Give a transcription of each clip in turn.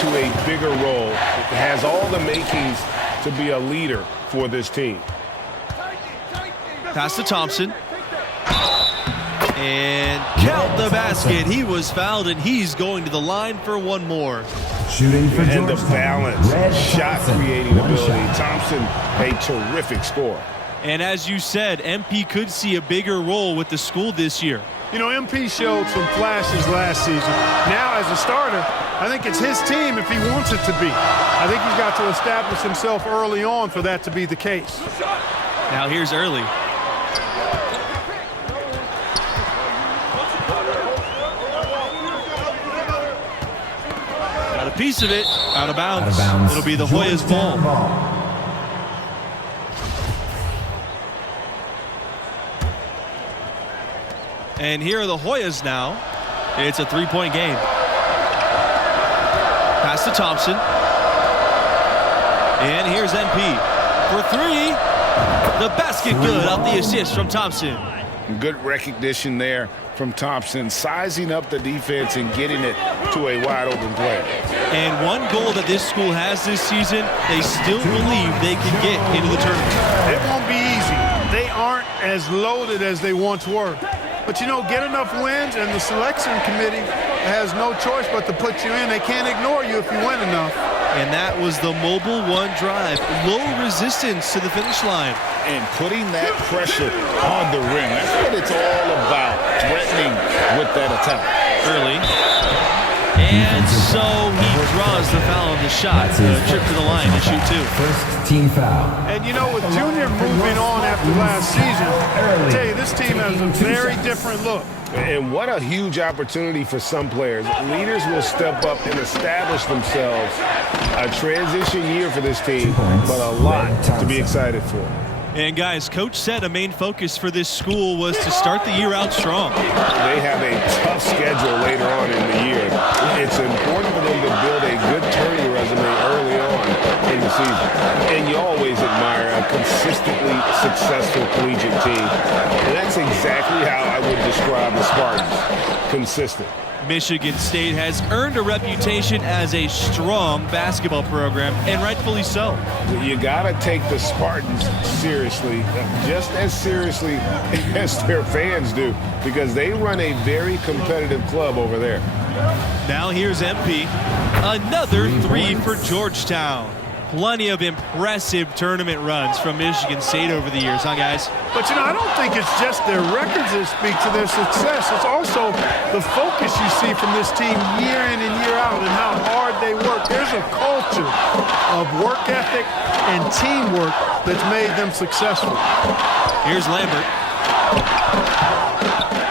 into a bigger role. Has all the makings to be a leader for this team. Pass to Thompson. And count the basket. He was fouled, and he's going to the line for one more. Shooting for and the Georgetown. balance, shot-creating ability. Thompson, a terrific scorer. And as you said, MP could see a bigger role with the school this year. You know, MP showed some flashes last season. Now, as a starter, I think it's his team if he wants it to be. I think he's got to establish himself early on for that to be the case. Now here's Early. Got a piece of it. Out of bounds. It'll be the Hoyas' ball. And here are the Hoyas now. It's a three-point game. Pass to Thompson. And here's MP for three. The basket good off the assist from Thompson. Good recognition there from Thompson, sizing up the defense and getting it to a wide-open player. And one goal that this school has this season, they still believe they can get into the tournament. It won't be easy. They aren't as loaded as they once were. But, you know, get enough wins, and the selection committee has no choice but to put you in. They can't ignore you if you win enough. And that was the mobile one drive. Low resistance to the finish line. And putting that pressure on the rim. That's what it's all about, threatening with that attack. Early. And so he draws the foul on the shot. A trip to the line to shoot two. First team foul. And, you know, with Junior moving on after last season, I tell you, this team has a very different look. And what a huge opportunity for some players. Leaders will step up and establish themselves. A transition year for this team, but a lot to be excited for. And guys, Coach said a main focus for this school was to start the year out strong. They have a tough schedule later on in the year. It's important for them to build a good tourney resume early on in the season. And you always admire a consistently successful collegiate team. And that's exactly how I would describe the Spartans. Consistent. Michigan State has earned a reputation as a strong basketball program, and rightfully so. You got to take the Spartans seriously, just as seriously as their fans do, because they run a very competitive club over there. Now here's MP. Another three for Georgetown. Plenty of impressive tournament runs from Michigan State over the years, huh, guys? But, you know, I don't think it's just their records that speak to their success. It's also the focus you see from this team year in and year out and how hard they work. There's a culture of work ethic and teamwork that's made them successful. Here's Lambert.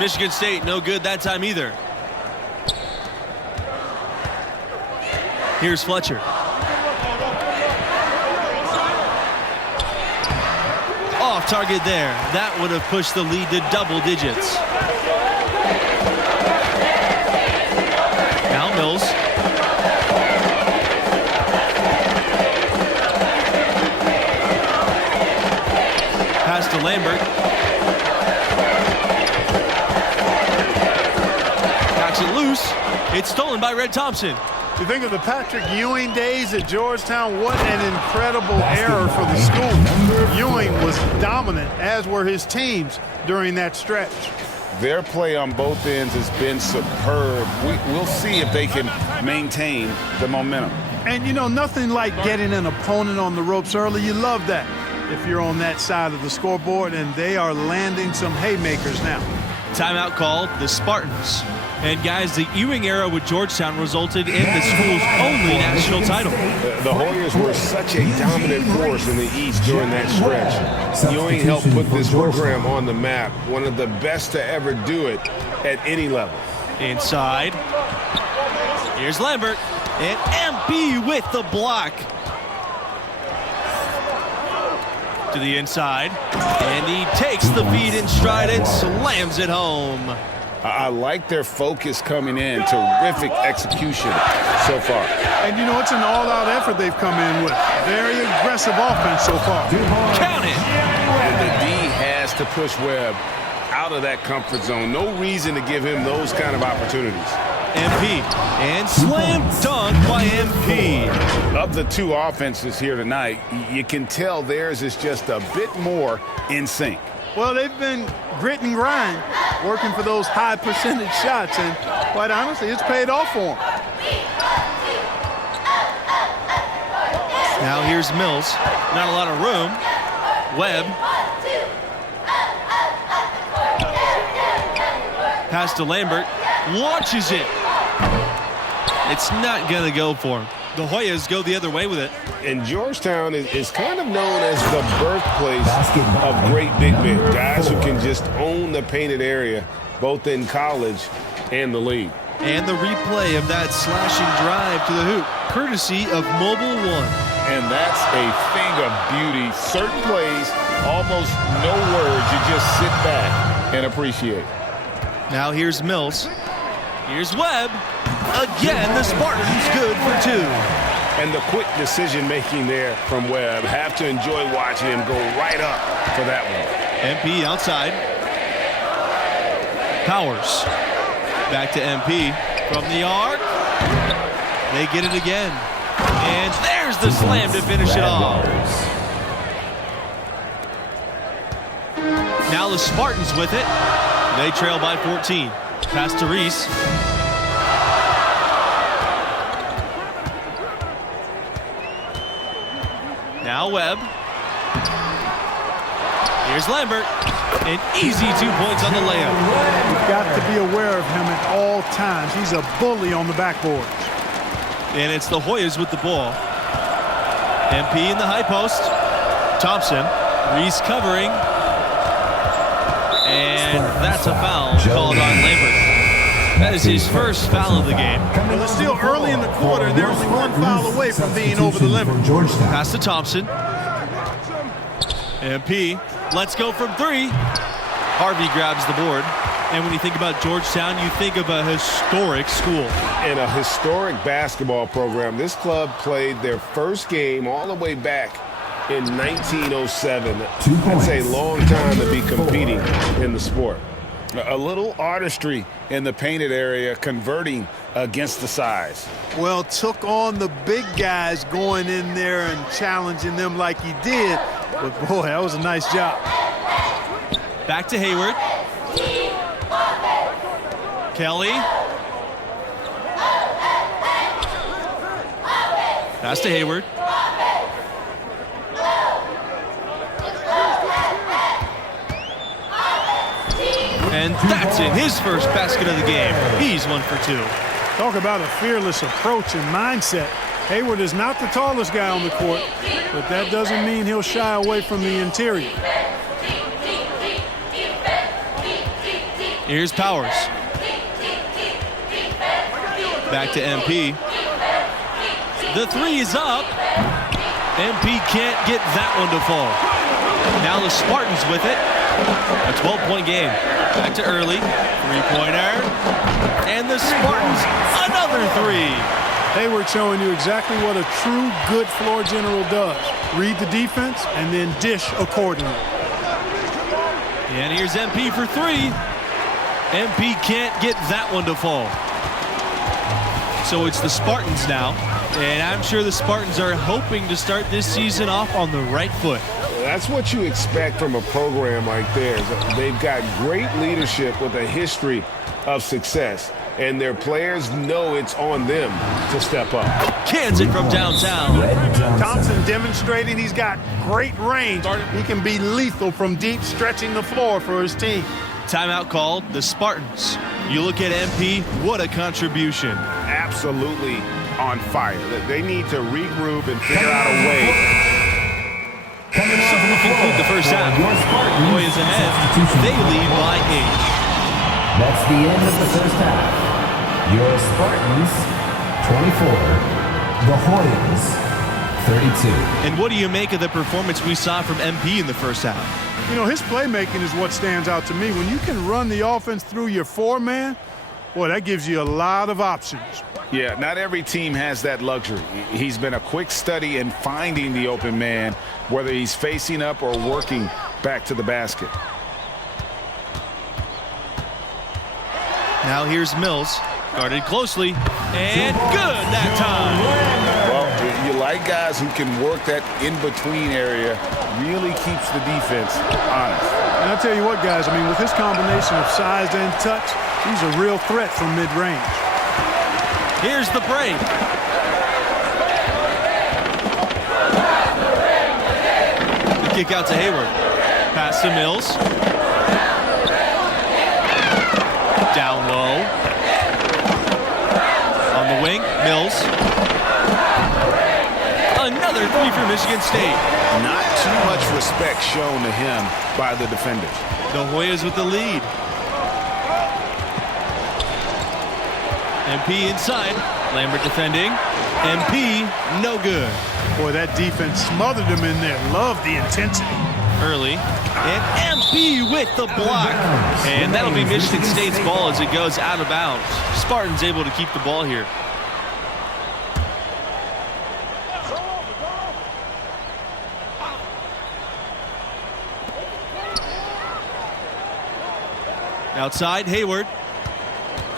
Michigan State, no good that time either. Here's Fletcher. Off target there. That would have pushed the lead to double digits. Now Mills. Pass to Lambert. Knocks it loose. It's stolen by Red Thompson. You think of the Patrick Ewing days at Georgetown, what an incredible error for the school. Ewing was dominant, as were his teams during that stretch. Their play on both ends has been superb. We'll see if they can maintain the momentum. And, you know, nothing like getting an opponent on the ropes early. You love that if you're on that side of the scoreboard, and they are landing some haymakers now. Timeout called, the Spartans. And guys, the Ewing era with Georgetown resulted in the school's only national title. The Hoyas were such a dominant force in the East during that stretch. Ewing helped put this program on the map, one of the best to ever do it at any level. Inside. Here's Lambert. And MP with the block. To the inside. And he takes the feed in stride and slams it home. I like their focus coming in. Terrific execution so far. And, you know, it's an all-out effort they've come in with. Very aggressive offense so far. Count it. And the D has to push Webb out of that comfort zone. No reason to give him those kind of opportunities. MP. And slam dunk by MP. Of the two offenses here tonight, you can tell theirs is just a bit more in sync. Well, they've been grit and grind, working for those high percentage shots, and quite honestly, it's paid off for them. Now here's Mills. Not a lot of room. Webb. Pass to Lambert. Launches it. It's not going to go for him. The Hoyas go the other way with it. And Georgetown is kind of known as the birthplace of great big men, guys who can just own the painted area, both in college and the league. And the replay of that slashing drive to the hoop, courtesy of Mobile One. And that's a thing of beauty. Certain plays, almost no words. You just sit back and appreciate. Now here's Mills. Here's Webb. Again, the Spartans good for two. And the quick decision-making there from Webb. Have to enjoy watching him go right up for that one. MP outside. Powers. Back to MP. From the arc. They get it again. And there's the slam to finish it off. Now the Spartans with it. They trail by 14. Pass to Reese. Now Webb. Here's Lambert. An easy 2 points on the layup. You've got to be aware of him at all times. He's a bully on the backboards. And it's the Hoyas with the ball. MP in the high post. Thompson. Reese covering. And that's a foul called on Lambert. That is his first foul of the game. Well, it's still early in the quarter. They're only one foul away from being over the limit. Pass to Thompson. MP. Let's go from three. Harvey grabs the board. And when you think about Georgetown, you think of a historic school. In a historic basketball program, this club played their first game all the way back in 1907. It's a long time to be competing in the sport. A little artistry in the painted area, converting against the size. Well, took on the big guys going in there and challenging them like he did. But, boy, that was a nice job. Back to Hayward. Kelly. Pass to Hayward. And that's in his first basket of the game. He's 1 for 2. Talk about a fearless approach and mindset. Hayward is not the tallest guy on the court, but that doesn't mean he'll shy away from the interior. Here's Powers. Back to MP. The three is up. MP can't get that one to fall. Now the Spartans with it. A 12-point game. Back to early. Three-pointer. And the Spartans, another three. Hayward showing you exactly what a true good floor general does. Read the defense and then dish accordingly. And here's MP for three. MP can't get that one to fall. So it's the Spartans now. And I'm sure the Spartans are hoping to start this season off on the right foot. That's what you expect from a program like theirs. They've got great leadership with a history of success, and their players know it's on them to step up. Cans it from downtown. Thompson demonstrating he's got great range. He can be lethal from deep, stretching the floor for his team. Timeout called, the Spartans. You look at MP, what a contribution. Absolutely on fire. They need to regroup and figure out a way. So we conclude the first half. Hoyas ahead. They lead by 8. That's the end of the first half. Your Spartans, 24. The Hoyas, 32. And what do you make of the performance we saw from MP in the first half? You know, his playmaking is what stands out to me. When you can run the offense through your four-man, boy, that gives you a lot of options. Yeah, not every team has that luxury. He's been a quick study in finding the open man, whether he's facing up or working back to the basket. Now here's Mills. Guarded closely, and good that time. Well, you like guys who can work that in-between area, really keeps the defense honest. And I'll tell you what, guys, I mean, with his combination of size and touch, he's a real threat from mid-range. Here's the break. The kick out to Hayward. Pass to Mills. Down low. On the wing, Mills. Another three for Michigan State. Not too much respect shown to him by the defenders. The Hoyas with the lead. MP inside. Lambert defending. MP, no good. Boy, that defense smothered him in there. Love the intensity. Early. And MP with the block. And that'll be Michigan State's ball as it goes out of bounds. Spartans able to keep the ball here. Outside, Hayward.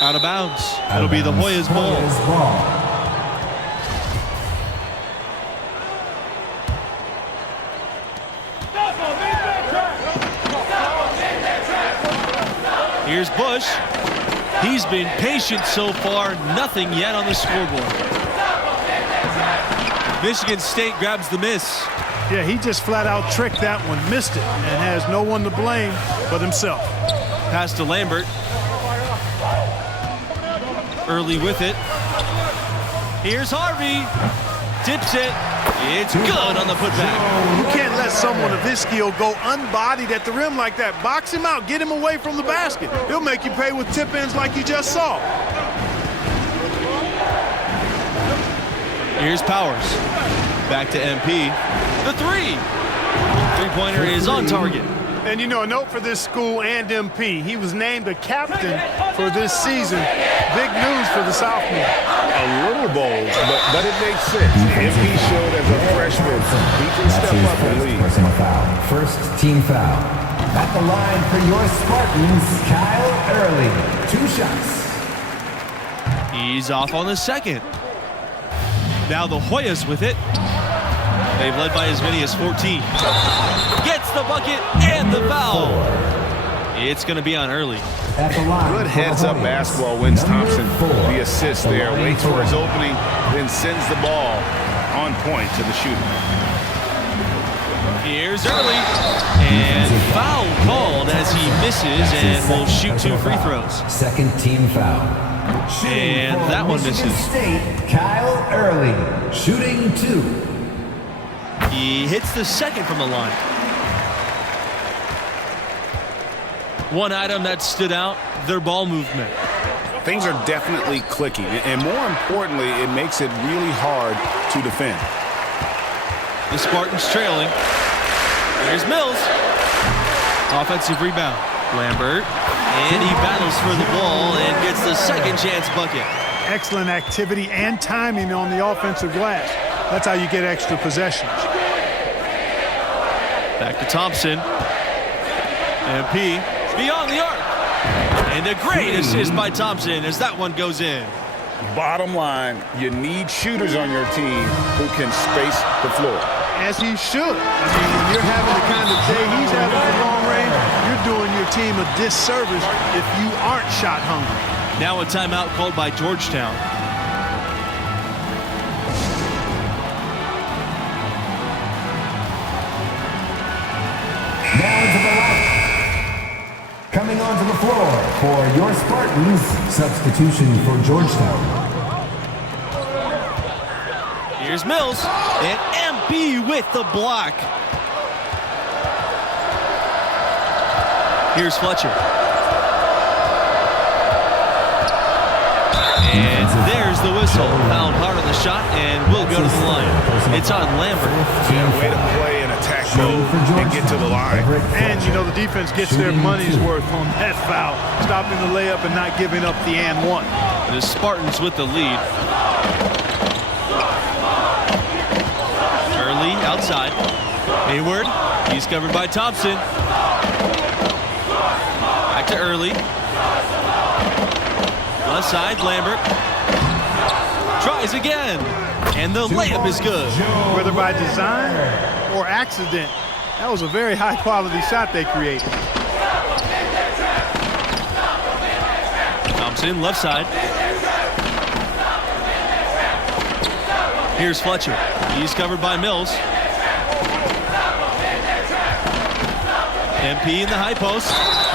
Out of bounds. It'll be the Hoyas' ball. Here's Bush. He's been patient so far. Nothing yet on the scoreboard. Michigan State grabs the miss. Yeah, he just flat out tricked that one, missed it, and has no one to blame but himself. Pass to Lambert. Early with it. Here's Harvey. Tips it. It's good on the putback. You can't let someone of his skill go unbodied at the rim like that. Box him out. Get him away from the basket. He'll make you pay with tip-ins like you just saw. Here's Powers. Back to MP. The three. Three-pointer is on target. And, you know, a note for this school and MP. He was named a captain for this season. Big news for the sophomore. A little bold, but it makes sense. MP showed as a freshman he can step up and lead. Personal foul. First team foul. At the line for your Spartans, Kyle Early. 2 shots. He's off on the second. Now the Hoyas with it. They've led by as many as 14. Gets the bucket and the foul. It's going to be on Early. Good heads-up basketball wins Thompson the assist there. Waits for his opening, then sends the ball on point to the shooter. Here's Early. And foul called as he misses and will shoot 2 free throws. Second team foul. And that one misses. State, Kyle Early. Shooting 2. He hits the second from the line. One item that stood out, their ball movement. Things are definitely clicking, and more importantly, it makes it really hard to defend. The Spartans trailing. There's Mills. Offensive rebound. Lambert. And he battles for the ball and gets the second chance bucket. Excellent activity and timing on the offensive glass. That's how you get extra possessions. Back to Thompson. MP beyond the arc. And a great assist by Thompson as that one goes in. Bottom line, you need shooters on your team who can space the floor. As he should. I mean, when you're having the kind of day he's having for long range, you're doing your team a disservice if you aren't shot hungry. Now a timeout called by Georgetown. Now into the line. Coming onto the floor for your Spartans, substitution for Georgetown. Here's Mills, and MP with the block. Here's Fletcher. And there's the whistle. Fouled hard on the shot, and will go to the line. It's on Lambert. Yeah, way to play in attack mode and get to the line. And, you know, the defense gets their money's worth on that foul. Stopping the layup and not giving up the and one. The Spartans with the lead. Early outside. Hayward. He's covered by Thompson. Back to Early. Left side, Lambert. Tries again. And the layup is good. Whether by design or accident, that was a very high-quality shot they created. Thompson, left side. Here's Fletcher. He's covered by Mills. MP in the high post.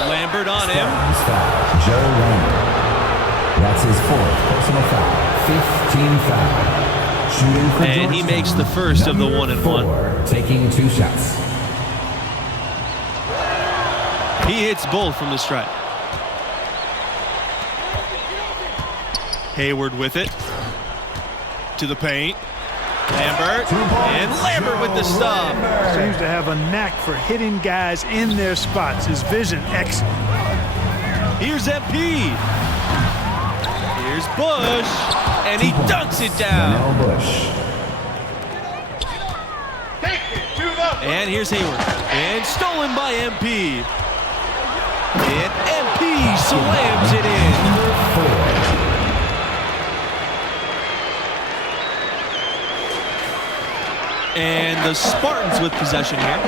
Lambert on him. Foul. Joe Lambert. That's his 4th personal foul. 15 foul. Shooting for And he makes the first of the 1-and-1. Taking 2 shots. He hits both from the stripe. Hayward with it. To the paint. Lambert. And Lambert with the stop. Seems to have a knack for hitting guys in their spots. His vision excellent. Here's MP. Here's Bush. And he dunks it down. Bush. And here's Hayward. And stolen by MP. And MP slams it in. And the Spartans with possession here.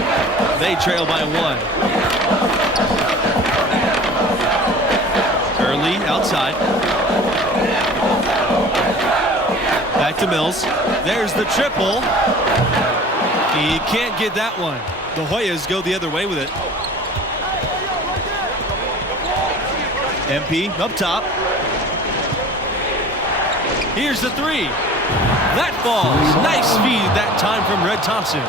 They trail by 1. Early outside. Back to Mills. There's the triple. He can't get that one. The Hoyas go the other way with it. MP up top. Here's the 3. That falls. Nice feed that time from Red Thompson.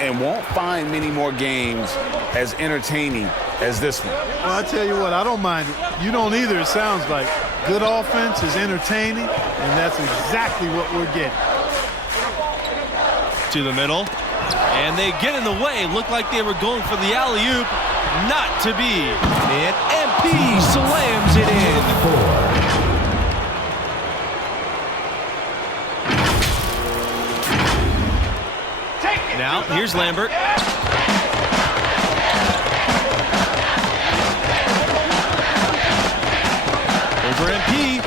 And won't find many more games as entertaining as this one. Well, I tell you what, I don't mind it. You don't either, it sounds like. Good offense is entertaining, and that's exactly what we're getting. To the middle. And they get in the way. Looked like they were going for the alley-oop. Not to be. And MP slams it in. Now, here's Lambert. Over MP.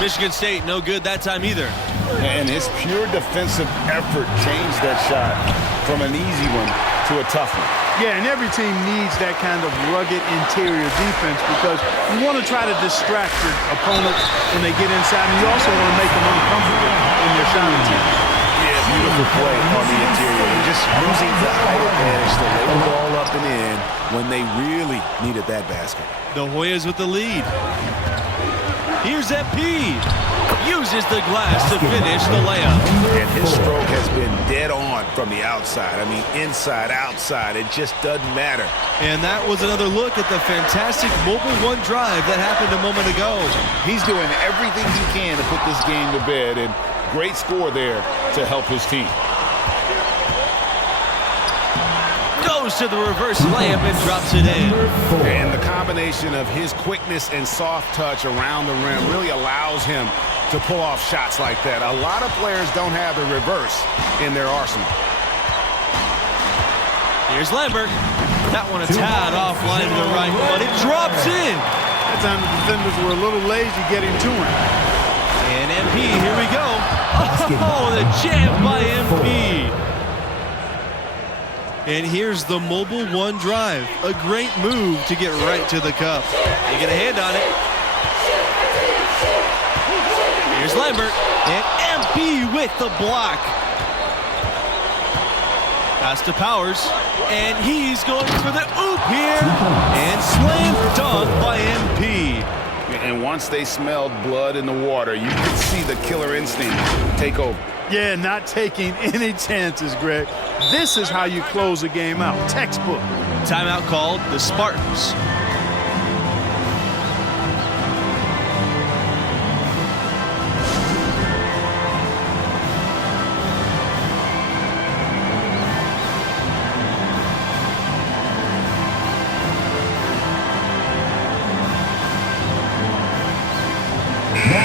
Michigan State, no good that time either. And his pure defensive effort changed that shot from an easy one to a tough one. Yeah, and every team needs that kind of rugged interior defense because you want to try to distract your opponents when they get inside, and you also want to make them uncomfortable in your shot attempt. Yeah, beautiful play on the interior. Just using the higher edge to lay the ball up and in when they really needed that basket. The Hoyas with the lead. Here's MP. Uses the glass to finish the layup. And his stroke has been dead on from the outside. I mean, inside, outside, it just doesn't matter. And that was another look at the fantastic mobile 1 drive that happened a moment ago. He's doing everything he can to put this game to bed, and great score there to help his team. Goes to the reverse layup and drops it in. And the combination of his quickness and soft touch around the rim really allows him to pull off shots like that. A lot of players don't have the reverse in their arsenal. Here's Lambert. That one a tad offline to the right, but it drops in. That time the defenders were a little lazy getting to him. And MP, here we go. Oh, the jam by MP. And here's the mobile 1 drive. A great move to get right to the cup. They get a hand on it. Here's Lambert. And MP with the block. Pass to Powers. And he's going for the oop here. And slam dunk by MP. And once they smelled blood in the water, you could see the killer instinct take over. Yeah, not taking any chances, Greg. This is how you close a game out. Textbook. Timeout called, the Spartans.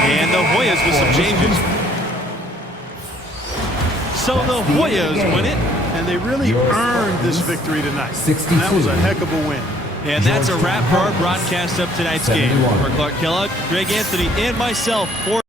And the Hoyas with some changes. So the Hoyas win it. And they really earned this victory tonight. 62. And that was a heck of a win. And that's a wrap for our broadcast of tonight's game. 71. For Clark Kellogg, Greg Anthony, and myself, for